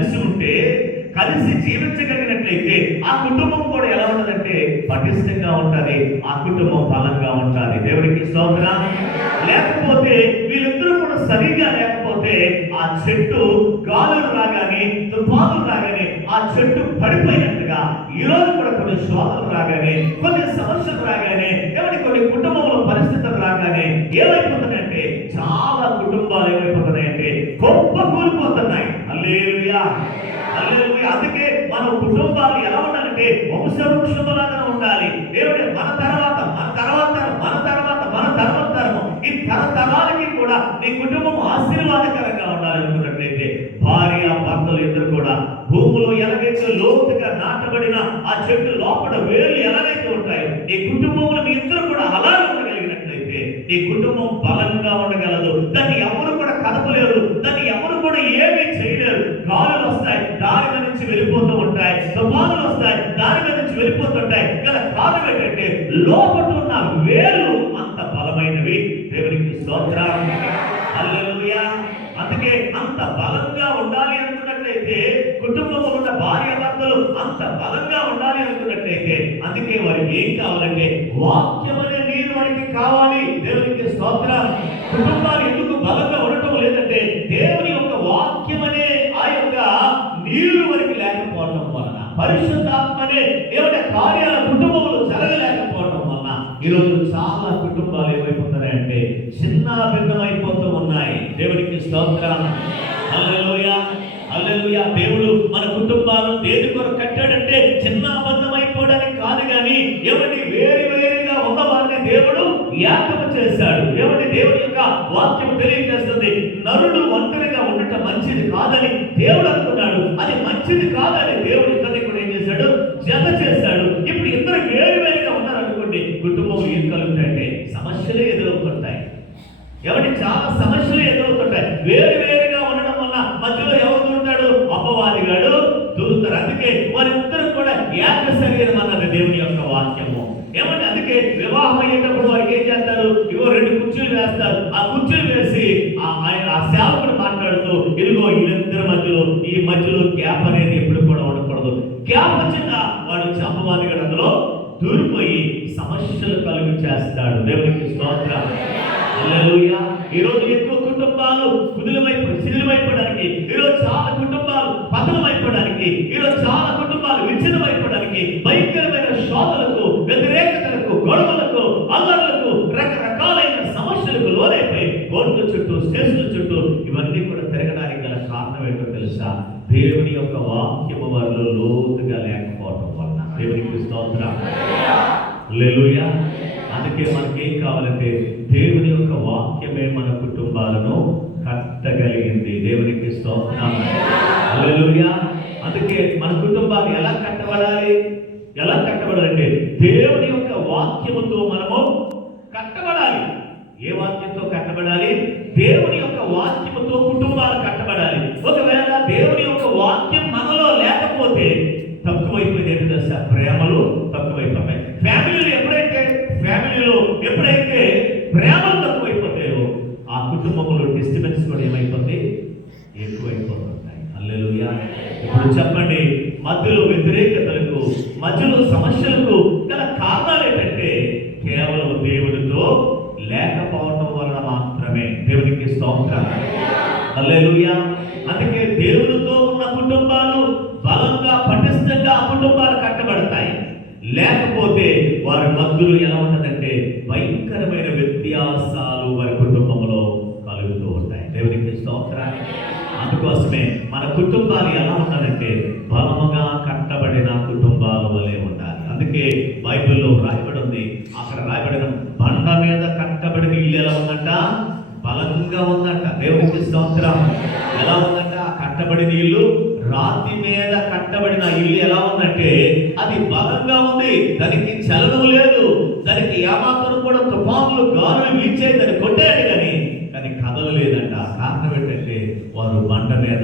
కలిసి ఉంటే, కలిసి జీవించగలిగినట్లయితే ఆ కుటుంబం కూడా ఎలా ఉంటుందంటే పటిష్టంగా ఉంటుంది, ఆ కుటుంబం బలంగా ఉంటుంది. దేవుడికి స్తోత్రం. లేకపోతే వీళ్ళిద్దరూ కూడా సరిగా లేకపోతే ఆ చెట్టు గాలులు రాగానే, తుఫానులు రాగానే ఆ చెట్టు పడిపోయినట్టుగా ఈరోజు కూడా కొన్ని శోధనలు రాగానే, కొన్ని సమస్యలు రాగానే, కొన్ని కుటుంబంలో పరిస్థితులు రాగానే ఏమైపోతున్నాయంటే చాలా కుటుంబాలు ఏమైపోతున్నాయంటే గొప్ప కూలిపోతున్నాయి. హల్లెలూయా, హల్లెలూయా. అందుకే మన కుటుంబాలు ఎలా ఉండాలంటే వంశవృక్షములాగా ఉండాలి. ఏమంటే మన తర్వాత మన తర్వాత మన తర్వాత మన తర్వాత తరము, ఈ తరతరాలకి కూడా నీ కుటుంబం ఆశీర్వాదకరంగా ఉండాలి అనుకున్నట్లయితే భార్య భర్తలు ఇద్దరు కూడా భూములో ఎలాగైతే లోతుగా నాటబడిన ఆ చెట్టు లోపల వేళ్ళు ఎలాగైతే ఉంటాయో ఈ కుటుంబంలో మీ ఇద్దరు కూడా అలా ఉండగలిగినట్లయితే ఈ కుటుంబం బలంగా ఉండగలదు. దాన్ని ఎవరు కూడా కదపలేరు, దాన్ని ఎవరు కూడా ఏమీ చేయలేరు. గాలులు వస్తాయి, దాని మీద నుంచి వెళ్ళిపోతూ ఉంటాయి, తుఫానులు వస్తాయి, దాని మీద నుంచి వెళ్ళిపోతుంటాయి. గల కారణం ఏంటంటే లోపల ఉన్న వేలు అంత బలమైనవి. దేవునికి స్తోత్రం. హల్లెలూయా. అందుకే అంత బలంగా ఉండాలి అనుకున్నట్లయితే కుటుంబంలో ఉన్న భార్య భర్తలు అంత బలంగా ఉండాలి అనుకున్నట్లయితే అందుకే వారికి ఏం కావాలంటే వాక్యం అనే నీరు వారికి కావాలి. దేవునికి స్తోత్రం. కుటుంబాలు ఎందుకు బలంగా ఉండటం లేదంటే దేవుని యొక్క వాక్యం అనే ఆ యొక్క నీరు వారికి లేకపోవడం వలన, పరిశుద్ధాత్మనే ఏమంటే కార్యాల కుటుంబంలో జరగలేకపోవడం వలన ఈరోజు చాలా కుటుంబాలు ఏమైపోతున్నాయంటే చిన్న భిన్నమైపోతూ ఉన్నాయి. దేవునికి స్తోత్రం. హల్లెలూయా, హల్లెలూయా. దేవుడు మన కుటుంబాలను దేని కొరకు కట్టాడంటే చిన్న అబద్ధమైపోవడానికి కాదు, కానీ ఎవరిని వేరు వేరుగా ఉన్న వారిని దేవుడు ఏకము చేశాడు. ఎవరి దేవుని యొక్క వాక్యం తెలియజేస్తుంది, నరుడు ఒంటరిగా ఉండటం మంచిది కాదని దేవుడు అనుకున్నాడు. అది మంచిది కాదని దేవుడు ఇద్దరిని కూడా ఏం చేశాడు, జత చేశాడు. ఇప్పుడు ఇద్దరు వేరు వేరుగా ఉన్నారనుకోండి, కుటుంబం ఏం కలుగుతాయంటే సమస్యలే ఎదురవుతుంటాయి. ఎవరికి చాలా సమస్యలు ఎదురవుతుంటాయి. వేరు వేరుగా ఉండడం వల్ల మధ్యలో ఎవరు దూరుతాడు, అపవాదిగాడు దూరుతారు. అందుకే వారిద్దరు కూడా ఏక శరీరం అన్నది దేవుని యొక్క వాక్యము. ఏమంటే అందుకే వివాహం అయ్యేటప్పుడు వారికి ఏం చేస్తారు, ఇవో 2 కుర్చీలు వేస్తారు. ఆ కుర్చీలు వేసి ఆ సేవకుడు మాట్లాడుతూ ఇదిగో వీళ్ళిద్దరి మధ్యలో గ్యాప్ అనేది ఎప్పుడు కూడా ఉండకూడదు. గ్యాప్ వచ్చిందా వాడు అపవాదిగాడు అందులో దూరిపోయి సమస్యలు కలుగు చేస్తాడు. దేవునికి స్తోత్రం. హల్లెలూయా. ఈరోజు ఎక్కువ కుటుంబాలు శిథిలమైపోవడానికి, ఈరోజు చాలా కుటుంబాలు పతనమైపోవడానికి, ఈరోజు చాలా కుటుంబాలు విచ్ఛిన్నమైపోవడానికి భయంకరమైన శోధనలకు, వ్యతిరేకతలకు, గొడవలకు, అల్లర్లకు, రకరకాలైన సమస్యలకు లోనైపోయి కోర్టుల చుట్టూ, స్టేషన్ల చుట్టూ ఇవన్నీ కూడా తిరగడానికి గల కారణం ఏంటో తెలుసా? దేవుని యొక్క వాక్యము వారిలో లోతుగా లేకపోవడం వలన. దేవునికి స్తోత్రం. హల్లెలూయా. అందుకే మనకేం కావాలంటే దేవుని యొక్క వాక్యమే మన కుటుంబాలను కట్టగలిగింది. దేవునికి స్తోత్రం. హల్లెలూయా. అందుకే మన కుటుంబాలు ఎలా కట్టబడాలంటే దేవుని యొక్క వాక్యముతో మనము కట్టబడాలి. ఏ వాక్యంతో కట్టబడాలి? దేవుని యొక్క వాక్యముతో కుటుంబాలు కట్టబడాలి. ఒకవేళ దేవుని యొక్క వాక్యం మనలో లేకపోతే తక్కువైపోయింది. ఏంటి దశ? ప్రేమలు తక్కువైపోతాయి. ఫ్యామిలీలో ఎప్పుడైతే ప్రేమలు తక్కువైపోతాయో ఆ కుటుంబంలో డిస్టర్బెన్స్ కూడా ఏమైపోతుంది, ఎక్కువైపోతుంటాయి. హల్లెలూయా. ఇప్పుడు చెప్పండి, మధ్యలో వ్యతిరేకతలకు, మధ్యలో సమస్యలకు గల కారణాలు ఏంటంటే కేవలం దేవుడితో లేకపోవడం వలన మాత్రమే. దేవునికి స్తోత్రం. హల్లెలూయా. అందుకే దేవుడితో ఉన్న కుటుంబాలు బలంగా, పటిష్టంగా ఆ కుటుంబాలు కట్టబడతాయి. లేకపోతే వారి మధ్యలో ఎలా ఉంటుందంటే భయంకరమైన వ్యత్యాసాలు వారి కుటుంబంలో కలుగుతూ ఉంటాయి. దేవునికి స్తోత్రం. అందుకోసమే మన కుటుంబాలు ఎలా ఉండాలంటే బలముగా కట్టబడిన కుటుంబాల వలె ఉండాలి. అందుకే బైబిల్లో రాయబడి ఉంది, అక్కడ రాయబడిన బండ మీద కట్టబడిన ఇల్లు ఎలా ఉందంట? బలంగా ఉందంట. దేవునికి స్తోత్రం. ఎలా ఉందంట? కట్టబడిన ఇల్లు, రాతి మీద కట్టబడిన ఇల్లు ఎలా ఉందంటే అది బలంగా ఉంది. దానికి చలనం లేదు, దానికి ఏమాత్రం కూడా తుఫానులు, గాలులు వీచాయి, దాన్ని కొట్టాడు కానీ కదలలేదంట. కారణం ఏంటంటే వారు బండ మీద